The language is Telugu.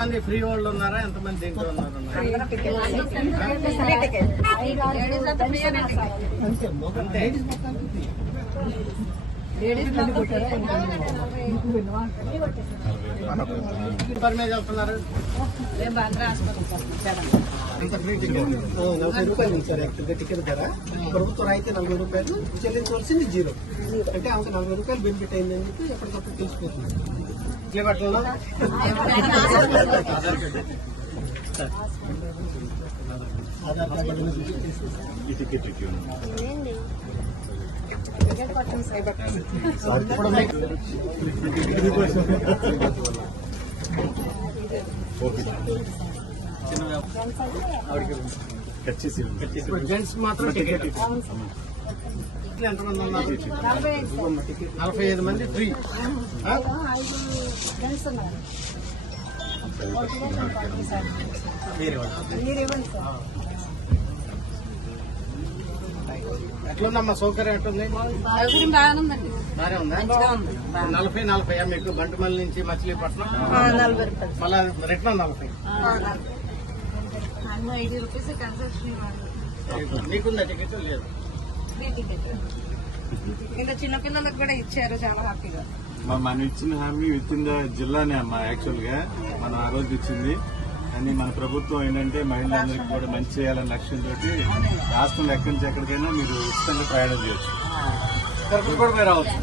మంది ఫ్రీ వాళ్ళు ఉన్నారా? ఎంతమంది దీంట్లో ఉన్నారు అంతే ఎవరి మీద వెళ్తున్నారు. నలభై రూపాయలు ఇచ్చారు సార్ యాక్చువల్గా టికెట్ ధర. ప్రభుత్వం అయితే నలభై రూపాయలు చెల్లించవలసింది జీరో. అంటే ఆమెకు నలభై రూపాయలు బెనిఫిట్ అయిందని చెప్పి ఎప్పటికప్పుడు తెలిసిపోతుంది. జెంట్స్ మాత్రం టికెట్ ఎంతమంది ఉన్నారు? నలభై ఐదు. మంది ఫ్రీ ఆ? ఎట్లుందమ్మా? సౌకర్యం ఎట్లుంది సౌకర్యం బాగానే ఉందండి బాగానే ఉందా? మంచిగా ఉంది బాగా నలభై నలభై మీకు బంటుమల్లి నుంచి మచిలీపట్నం? మళ్ళా రిటర్న్ నలభై. నీకుందా టికెట్ లేదు. ఇంకా చిన్నపిల్లలకు కూడా ఇచ్చారు చాలా హ్యాపీగా. మనం ఇచ్చిన హామీ విత్ ఇన్ ద జిల్లానే అమ్మా యాక్చువల్గా మనం ఆ రోజు ఇచ్చింది. కానీ మన ప్రభుత్వం ఏంటంటే మహిళలందరికీ కూడా మంచి చేయాలనే లక్ష్యంతో రాష్ట్రంలో ఎక్కడి నుంచి ఎక్కడికైనా మీరు ఉచితంగా ప్రయాణం చేయొచ్చు. తిరుపతి కూడా మీరు రావచ్చు.